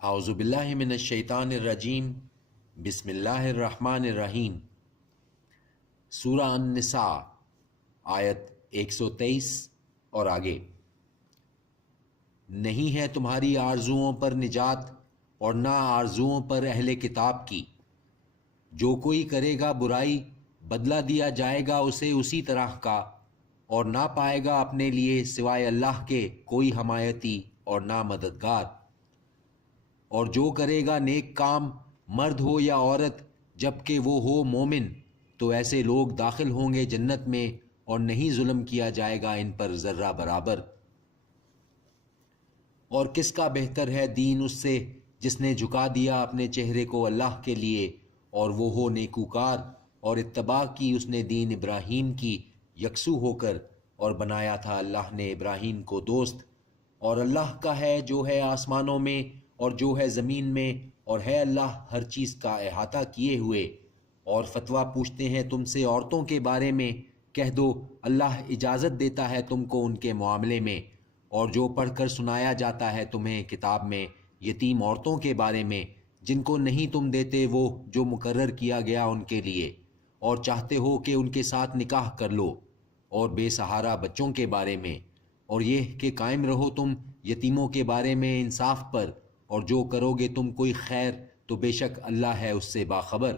اعوذ باللہ من الشیطان الرجیم بسم اللہ الرحمن الرحیم۔ سورہ النساء آیت 123 اور آگے۔ نہیں ہے تمہاری آرزوؤں پر نجات اور نہ آرزوؤں پر اہل کتاب کی۔ جو کوئی کرے گا برائی بدلہ دیا جائے گا اسے اسی طرح کا، اور نہ پائے گا اپنے لیے سوائے اللہ کے کوئی حمایتی اور نہ مددگار۔ اور جو کرے گا نیک کام، مرد ہو یا عورت، جبکہ وہ ہو مومن، تو ایسے لوگ داخل ہوں گے جنت میں، اور نہیں ظلم کیا جائے گا ان پر ذرہ برابر۔ اور کس کا بہتر ہے دین اس سے جس نے جھکا دیا اپنے چہرے کو اللہ کے لیے، اور وہ ہو نیکوکار، اور اتباع کی اس نے دین ابراہیم کی یکسو ہو کر، اور بنایا تھا اللہ نے ابراہیم کو دوست۔ اور اللہ کا ہے جو ہے آسمانوں میں اور جو ہے زمین میں، اور ہے اللہ ہر چیز کا احاطہ کیے ہوئے۔ اور فتویٰ پوچھتے ہیں تم سے عورتوں کے بارے میں، کہہ دو اللہ اجازت دیتا ہے تم کو ان کے معاملے میں، اور جو پڑھ کر سنایا جاتا ہے تمہیں کتاب میں یتیم عورتوں کے بارے میں، جن کو نہیں تم دیتے وہ جو مقرر کیا گیا ان کے لیے، اور چاہتے ہو کہ ان کے ساتھ نکاح کر لو، اور بے سہارا بچوں کے بارے میں، اور یہ کہ قائم رہو تم یتیموں کے بارے میں انصاف پر، اور جو کرو گے تم کوئی خیر تو بے شک اللہ ہے اس سے باخبر۔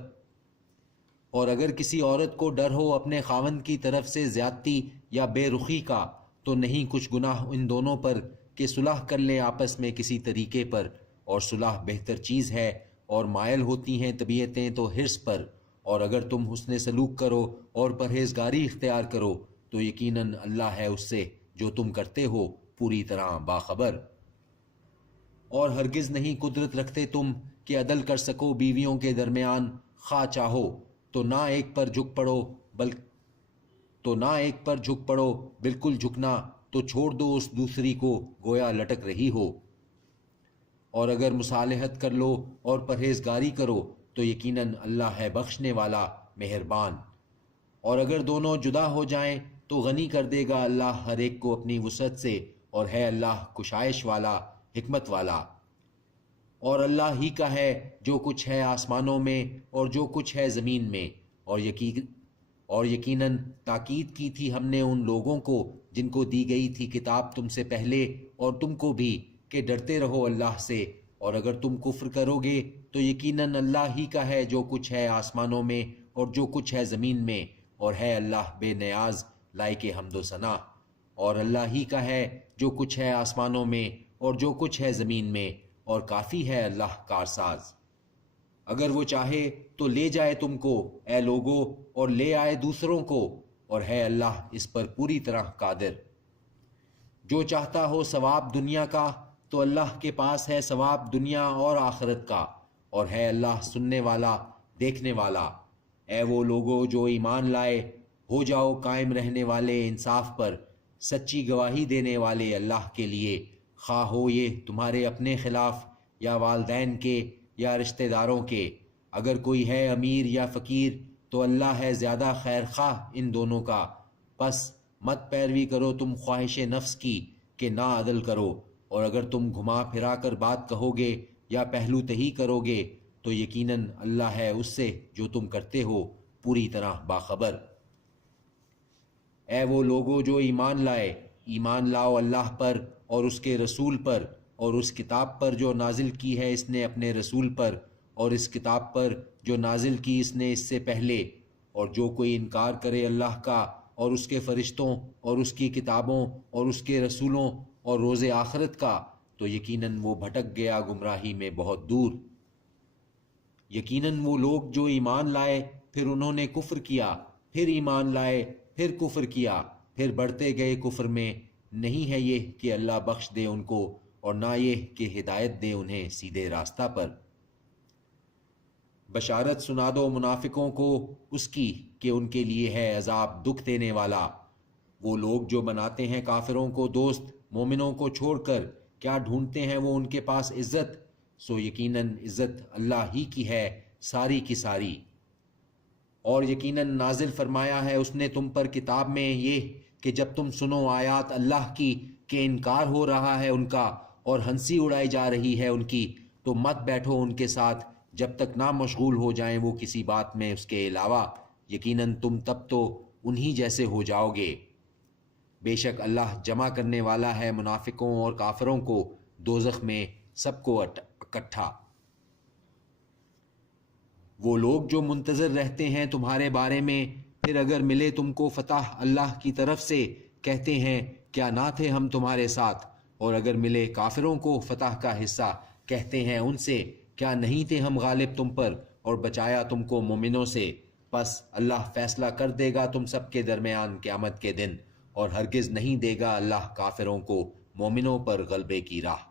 اور اگر کسی عورت کو ڈر ہو اپنے خاوند کی طرف سے زیادتی یا بے رخی کا، تو نہیں کچھ گناہ ان دونوں پر کہ صلح کر لیں آپس میں کسی طریقے پر، اور صلح بہتر چیز ہے۔ اور مائل ہوتی ہیں طبیعتیں تو حرص پر، اور اگر تم حسن سلوک کرو اور پرہیزگاری اختیار کرو تو یقیناً اللہ ہے اس سے جو تم کرتے ہو پوری طرح باخبر۔ اور ہرگز نہیں قدرت رکھتے تم کہ عدل کر سکو بیویوں کے درمیان، خواہ چاہو تو نہ ایک پر جھک پڑو بالکل جھکنا، تو چھوڑ دو اس دوسری کو گویا لٹک رہی ہو۔ اور اگر مصالحت کر لو اور پرہیزگاری کرو تو یقیناً اللہ ہے بخشنے والا مہربان۔ اور اگر دونوں جدا ہو جائیں تو غنی کر دے گا اللہ ہر ایک کو اپنی وسعت سے، اور ہے اللہ کشائش والا حکمت والا۔ اور اللہ ہی کا ہے جو کچھ ہے آسمانوں میں اور جو کچھ ہے زمین میں۔ اور یقیناً تاکید کی تھی ہم نے ان لوگوں کو جن کو دی گئی تھی کتاب تم سے پہلے اور تم کو بھی، کہ ڈرتے رہو اللہ سے، اور اگر تم کفر کرو گے تو یقیناً اللہ ہی کا ہے جو کچھ ہے آسمانوں میں اور جو کچھ ہے زمین میں، اور ہے اللہ بے نیاز لائق حمد و ثنا۔ اور اللہ ہی کا ہے جو کچھ ہے آسمانوں میں اور جو کچھ ہے زمین میں، اور کافی ہے اللہ کارساز۔ اگر وہ چاہے تو لے جائے تم کو اے لوگو، اور لے آئے دوسروں کو، اور ہے اللہ اس پر پوری طرح قادر۔ جو چاہتا ہو ثواب دنیا کا تو اللہ کے پاس ہے ثواب دنیا اور آخرت کا، اور ہے اللہ سننے والا دیکھنے والا۔ اے وہ لوگو جو ایمان لائے، ہو جاؤ قائم رہنے والے انصاف پر، سچی گواہی دینے والے اللہ کے لیے، خواہ ہو یہ تمہارے اپنے خلاف یا والدین کے یا رشتہ داروں کے۔ اگر کوئی ہے امیر یا فقیر تو اللہ ہے زیادہ خیر خواہ ان دونوں کا، پس مت پیروی کرو تم خواہش نفس کی کہ نہ عدل کرو۔ اور اگر تم گھما پھرا کر بات کہو گے یا پہلو تہی کرو گے تو یقیناً اللہ ہے اس سے جو تم کرتے ہو پوری طرح باخبر۔ اے وہ لوگو جو ایمان لائے، ایمان لاؤ اللہ پر اور اس کے رسول پر، اور اس کتاب پر جو نازل کی ہے اس نے اپنے رسول پر، اور اس کتاب پر جو نازل کی اس نے اس سے پہلے۔ اور جو کوئی انکار کرے اللہ کا اور اس کے فرشتوں اور اس کی کتابوں اور اس کے رسولوں اور روز آخرت کا، تو یقیناً وہ بھٹک گیا گمراہی میں بہت دور۔ یقیناً وہ لوگ جو ایمان لائے پھر انہوں نے کفر کیا، پھر ایمان لائے پھر کفر کیا، پھر بڑھتے گئے کفر میں، نہیں ہے یہ کہ اللہ بخش دے ان کو، اور نہ یہ کہ ہدایت دے انہیں سیدھے راستہ پر۔ بشارت سنا دو منافقوں کو اس کی کہ ان کے لیے ہے عذاب دکھ دینے والا۔ وہ لوگ جو بناتے ہیں کافروں کو دوست مومنوں کو چھوڑ کر، کیا ڈھونڈتے ہیں وہ ان کے پاس عزت؟ سو یقیناً عزت اللہ ہی کی ہے ساری کی ساری۔ اور یقیناً نازل فرمایا ہے اس نے تم پر کتاب میں یہ کہ جب تم سنو آیات اللہ کی کہ انکار ہو رہا ہے ان کا اور ہنسی اڑائی جا رہی ہے ان کی، تو مت بیٹھو ان کے ساتھ جب تک نہ مشغول ہو جائیں وہ کسی بات میں اس کے علاوہ، یقیناً تم تب تو انہی جیسے ہو جاؤ گے۔ بے شک اللہ جمع کرنے والا ہے منافقوں اور کافروں کو دوزخ میں سب کو اکٹھا۔ وہ لوگ جو منتظر رہتے ہیں تمہارے بارے میں، پھر اگر ملے تم کو فتح اللہ کی طرف سے کہتے ہیں کیا نہ تھے ہم تمہارے ساتھ، اور اگر ملے کافروں کو فتح کا حصہ کہتے ہیں ان سے کیا نہیں تھے ہم غالب تم پر اور بچایا تم کو مومنوں سے۔ پس اللہ فیصلہ کر دے گا تم سب کے درمیان قیامت کے دن، اور ہرگز نہیں دے گا اللہ کافروں کو مومنوں پر غلبے کی راہ۔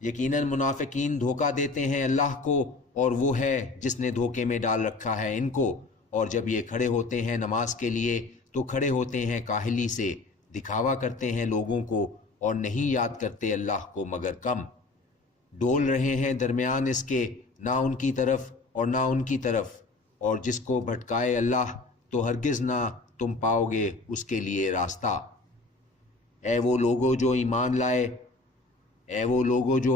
یقیناً منافقین دھوکہ دیتے ہیں اللہ کو، اور وہ ہے جس نے دھوکے میں ڈال رکھا ہے ان کو، اور جب یہ کھڑے ہوتے ہیں نماز کے لیے تو کھڑے ہوتے ہیں کاہلی سے، دکھاوا کرتے ہیں لوگوں کو اور نہیں یاد کرتے اللہ کو مگر کم۔ ڈول رہے ہیں درمیان اس کے، نہ ان کی طرف اور نہ ان کی طرف، اور جس کو بھٹکائے اللہ تو ہرگز نہ تم پاؤ گے اس کے لیے راستہ۔ اے وہ لوگو جو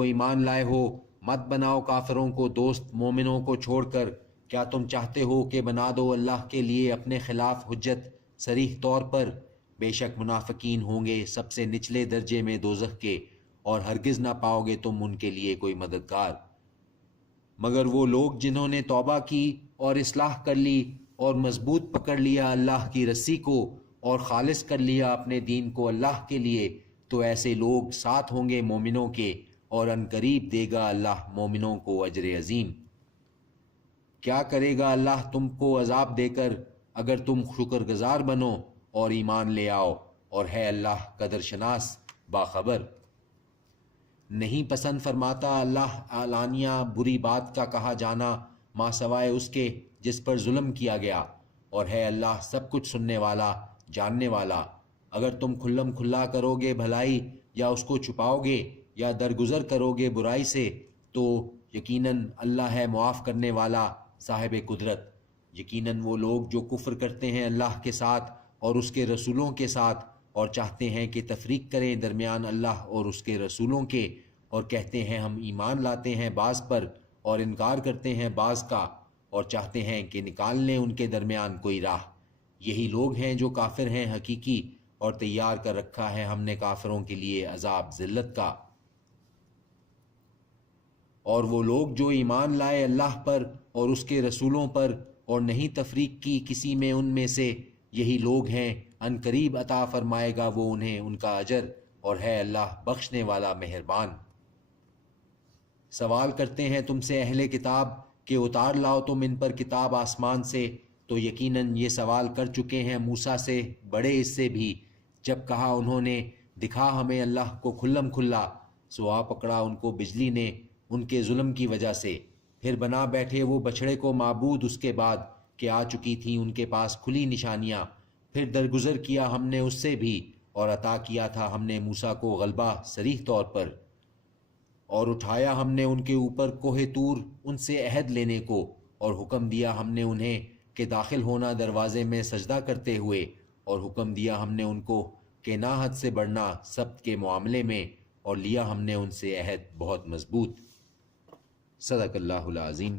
ایمان لائے ہو، مت بناؤ کافروں کو دوست مومنوں کو چھوڑ کر۔ کیا تم چاہتے ہو کہ بنا دو اللہ کے لیے اپنے خلاف حجت صریح طور پر؟ بے شک منافقین ہوں گے سب سے نچلے درجے میں دوزخ کے، اور ہرگز نہ پاؤ گے تم ان کے لیے کوئی مددگار، مگر وہ لوگ جنہوں نے توبہ کی اور اصلاح کر لی اور مضبوط پکڑ لیا اللہ کی رسی کو اور خالص کر لیا اپنے دین کو اللہ کے لیے، تو ایسے لوگ ساتھ ہوں گے مومنوں کے، اور ان قریب دے گا اللہ مومنوں کو اجر عظیم۔ کیا کرے گا اللہ تم کو عذاب دے کر اگر تم شکر گزار بنو اور ایمان لے آؤ، اور ہے اللہ قدر شناس باخبر۔ نہیں پسند فرماتا اللہ علانیہ بری بات کا کہا جانا ما سوائے اس کے جس پر ظلم کیا گیا، اور ہے اللہ سب کچھ سننے والا جاننے والا۔ اگر تم کھلم کھلا کرو گے بھلائی یا اس کو چھپاؤ گے یا درگزر کرو گے برائی سے، تو یقیناً اللہ ہے معاف کرنے والا صاحب قدرت۔ یقیناً وہ لوگ جو کفر کرتے ہیں اللہ کے ساتھ اور اس کے رسولوں کے ساتھ، اور چاہتے ہیں کہ تفریق کریں درمیان اللہ اور اس کے رسولوں کے، اور کہتے ہیں ہم ایمان لاتے ہیں بعض پر اور انکار کرتے ہیں بعض کا، اور چاہتے ہیں کہ نکال لیں ان کے درمیان کوئی راہ، یہی لوگ ہیں جو کافر ہیں حقیقی، اور تیار کر رکھا ہے ہم نے کافروں کے لیے عذاب ذلت کا۔ اور وہ لوگ جو ایمان لائے اللہ پر اور اس کے رسولوں پر اور نہیں تفریق کی کسی میں ان میں سے، یہی لوگ ہیں ان قریب عطا فرمائے گا وہ انہیں ان کا اجر، اور ہے اللہ بخشنے والا مہربان۔ سوال کرتے ہیں تم سے اہل کتاب کہ اتار لاؤ تم ان پر کتاب آسمان سے، تو یقیناً یہ سوال کر چکے ہیں موسیٰ سے بڑے اس سے بھی، جب کہا انہوں نے دکھا ہمیں اللہ کو کھلم کھلا، سو آ پکڑا ان کو بجلی نے ان کے ظلم کی وجہ سے، پھر بنا بیٹھے وہ بچھڑے کو معبود اس کے بعد کہ آ چکی تھیں ان کے پاس کھلی نشانیاں، پھر درگزر کیا ہم نے اس سے بھی، اور عطا کیا تھا ہم نے موسیٰ کو غلبہ صریح طور پر، اور اٹھایا ہم نے ان کے اوپر کوہ طور ان سے عہد لینے کو، اور حکم دیا ہم نے انہیں کہ داخل ہونا دروازے میں سجدہ کرتے ہوئے، اور حکم دیا ہم نے ان کو کہ نہ حد سے بڑھنا سبت کے معاملے میں، اور لیا ہم نے ان سے عہد بہت مضبوط۔ صدق اللہ العظیم۔